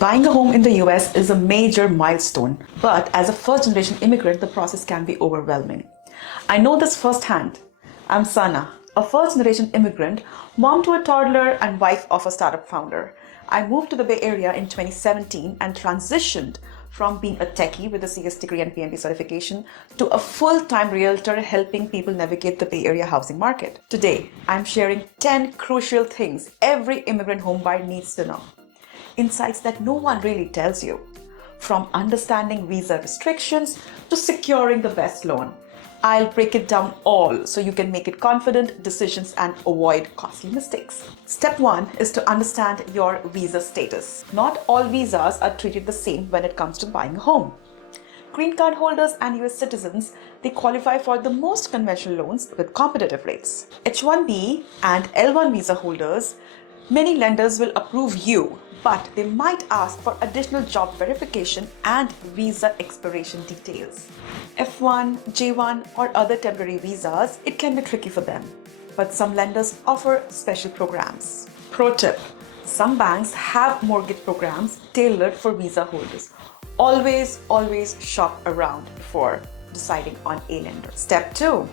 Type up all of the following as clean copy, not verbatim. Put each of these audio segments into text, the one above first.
Buying a home in the US is a major milestone, but as a first-generation immigrant, the process can be overwhelming. I know this firsthand. I'm Sanna, a first-generation immigrant, mom to a toddler and wife of a startup founder. I moved to the Bay Area in 2017 and transitioned from being a techie with a CS degree and PMP certification to a full-time realtor helping people navigate the Bay Area housing market. Today, I'm sharing 10 crucial things every immigrant homebuyer needs to know. Insights that no one really tells you. From understanding visa restrictions to securing the best loan. I'll break it down all so you can make it confident decisions and avoid costly mistakes. Step 1 is to understand your visa status. Not all visas are treated the same when it comes to buying a home. Green card holders and US citizens, they qualify for the most conventional loans with competitive rates. H-1B and L-1 visa holders, many lenders will approve you, but they might ask for additional job verification and visa expiration details. F1, J1 or other temporary visas, it can be tricky for them, but some lenders offer special programs. Pro tip, some banks have mortgage programs tailored for visa holders. Always shop around before deciding on a lender. Step 2.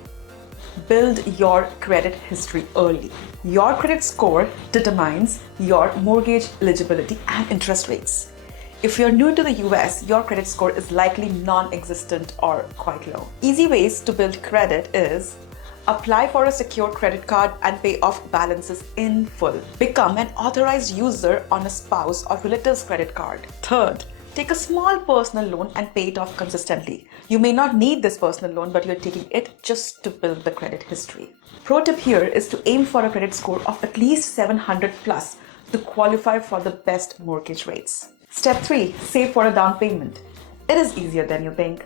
Build your credit history early. Your credit score determines your mortgage eligibility and interest rates. If you're new to the US, your credit score is likely non-existent or quite low. Easy ways to build credit is apply for a secure credit card and pay off balances in full. Become an authorized user on a spouse or relative's credit card. Third, take a small personal loan and pay it off consistently. You may not need this personal loan, but you're taking it just to build the credit history. Pro tip here is to aim for a credit score of at least 700 plus to qualify for the best mortgage rates. Step 3, save for a down payment. It is easier than you think.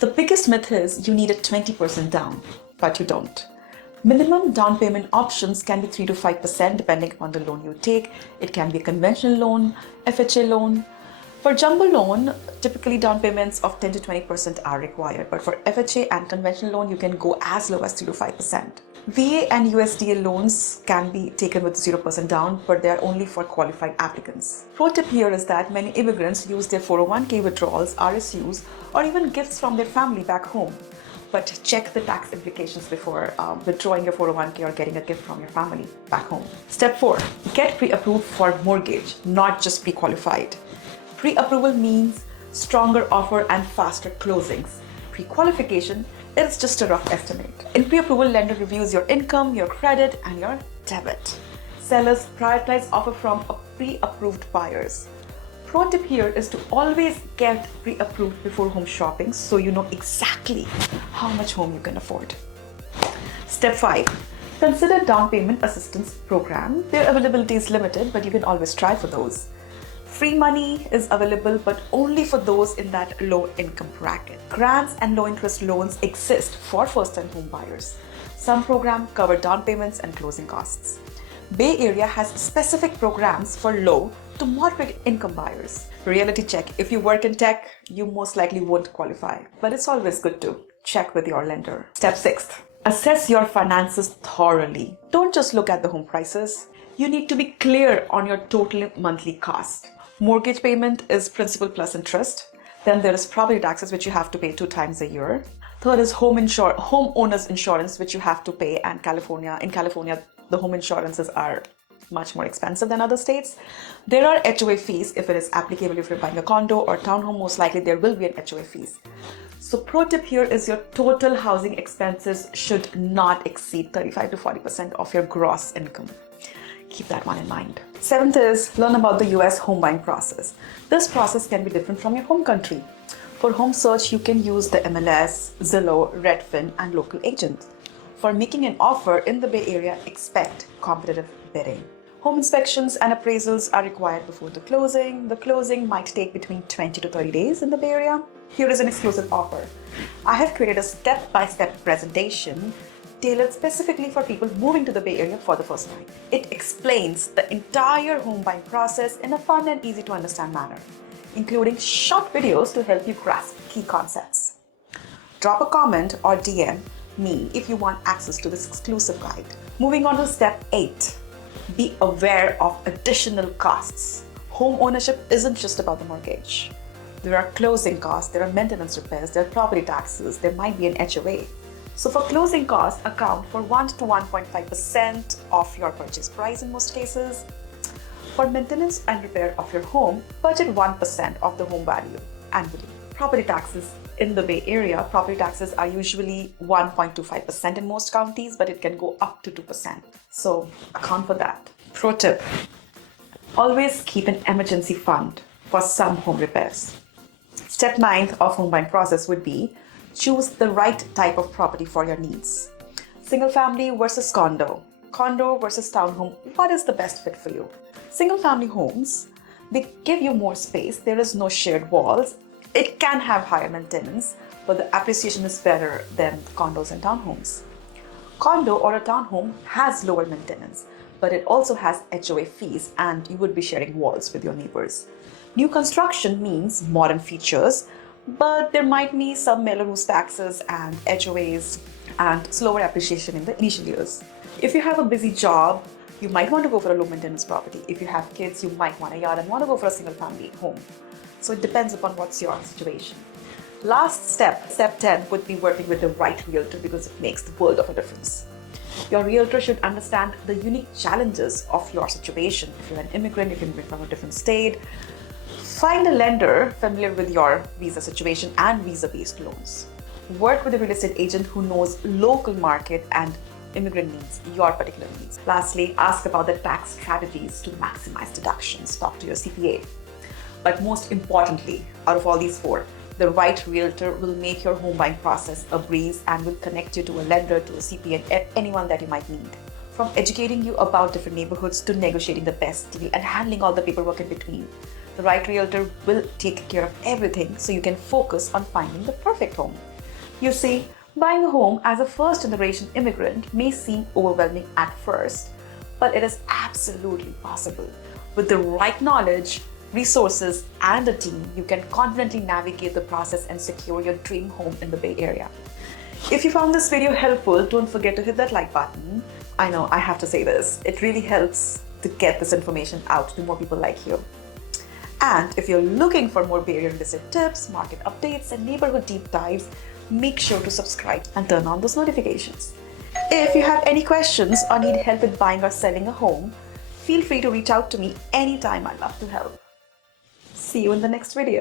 The biggest myth is you need a 20% down, but you don't. Minimum down payment options can be 3 to 5% depending on the loan you take. It can be a conventional loan, FHA loan. For jumbo loan, typically down payments of 10 to 20% are required, but for FHA and conventional loan, you can go as low as 3 to 5%. VA and USDA loans can be taken with 0% down, but they are only for qualified applicants. Pro tip here is that many immigrants use their 401k withdrawals, RSUs, or even gifts from their family back home. But check the tax implications before withdrawing your 401k or getting a gift from your family back home. Step 4, get pre-approved for mortgage, not just pre-qualified. Pre-approval means stronger offer and faster closings. Pre-qualification is just a rough estimate. In pre-approval, lender reviews your income, your credit, and your debit. Sellers prioritize offer from pre-approved buyers. Pro tip here is to always get pre-approved before home shopping so you know exactly how much home you can afford. Step 5. Consider down payment assistance program. Their availability is limited, but you can always try for those. Free money is available, but only for those in that low income bracket. Grants and low interest loans exist for first-time home buyers. Some programs cover down payments and closing costs. Bay Area has specific programs for low to moderate income buyers. Reality check. If you work in tech, you most likely won't qualify, but it's always good to check with your lender. Step 6. Assess your finances thoroughly. Don't just look at the home prices. You need to be clear on your total monthly cost. Mortgage payment is principal plus interest. Then there is property taxes, which you have to pay 2 times a year. Third is homeowner's insurance, which you have to pay. And in California, the home insurances are much more expensive than other states. There are HOA fees if it is applicable. If you're buying a condo or townhome, most likely there will be an HOA fees. So pro tip here is your total housing expenses should not exceed 35 to 40% of your gross income. Keep that one in mind. 7th is learn about the US home buying process. This process can be different from your home country. For home search, you can use the MLS, Zillow, Redfin, and local agents. For making an offer in the Bay Area, expect competitive bidding. Home inspections and appraisals are required before the closing. The closing might take between 20 to 30 days in the Bay Area. Here is an exclusive offer. I have created a step-by-step presentation tailored specifically for people moving to the Bay Area for the first time. It explains the entire home buying process in a fun and easy to understand manner, including short videos to help you grasp key concepts. Drop a comment or DM me if you want access to this exclusive guide. Moving on to step 8, be aware of additional costs. Home ownership isn't just about the mortgage. There are closing costs, there are maintenance repairs, there are property taxes, there might be an HOA. So for closing costs, account for 1 to 1.5% of your purchase price in most cases. For maintenance and repair of your home, budget 1% of the home value annually. Property taxes in the Bay Area, property taxes are usually 1.25% in most counties, but it can go up to 2%. So account for that. Pro tip, always keep an emergency fund for some home repairs. Step 9 of home buying process would be choose the right type of property for your needs. Single family versus condo. Condo versus townhome. What is the best fit for you? Single family homes, they give you more space. There is no shared walls. It can have higher maintenance, but the appreciation is better than condos and townhomes. Condo or a townhome has lower maintenance, but it also has HOA fees and you would be sharing walls with your neighbors. New construction means modern features, but there might be some Melrose taxes and HOAs and slower appreciation in the initial years. If you have a busy job, you might want to go for a low maintenance property. If you have kids, you might want a yard and want to go for a single family home. So it depends upon what's your situation. Last step, step 10, would be working with the right realtor because it makes the world of a difference. Your realtor should understand the unique challenges of your situation. If you're an immigrant, you can be from a different state. Find a lender familiar with your visa situation and visa-based loans. Work with a real estate agent who knows local market and immigrant needs, your particular needs. Lastly, ask about the tax strategies to maximize deductions. Talk to your CPA. But most importantly, out of all these four, the right realtor will make your home buying process a breeze and will connect you to a lender, to a CPA, and anyone that you might need. From educating you about different neighborhoods to negotiating the best deal and handling all the paperwork in between, the right realtor will take care of everything so you can focus on finding the perfect home. You see, buying a home as a first-generation immigrant may seem overwhelming at first, but it is absolutely possible. With the right knowledge, resources, and a team, you can confidently navigate the process and secure your dream home in the Bay Area. If you found this video helpful, don't forget to hit that like button. I know I have to say this, it really helps to get this information out to more people like you. And if you're looking for more Bay Area real estate tips, market updates, and neighborhood deep dives, make sure to subscribe and turn on those notifications. If you have any questions or need help with buying or selling a home, feel free to reach out to me anytime. I'd love to help. See you in the next video.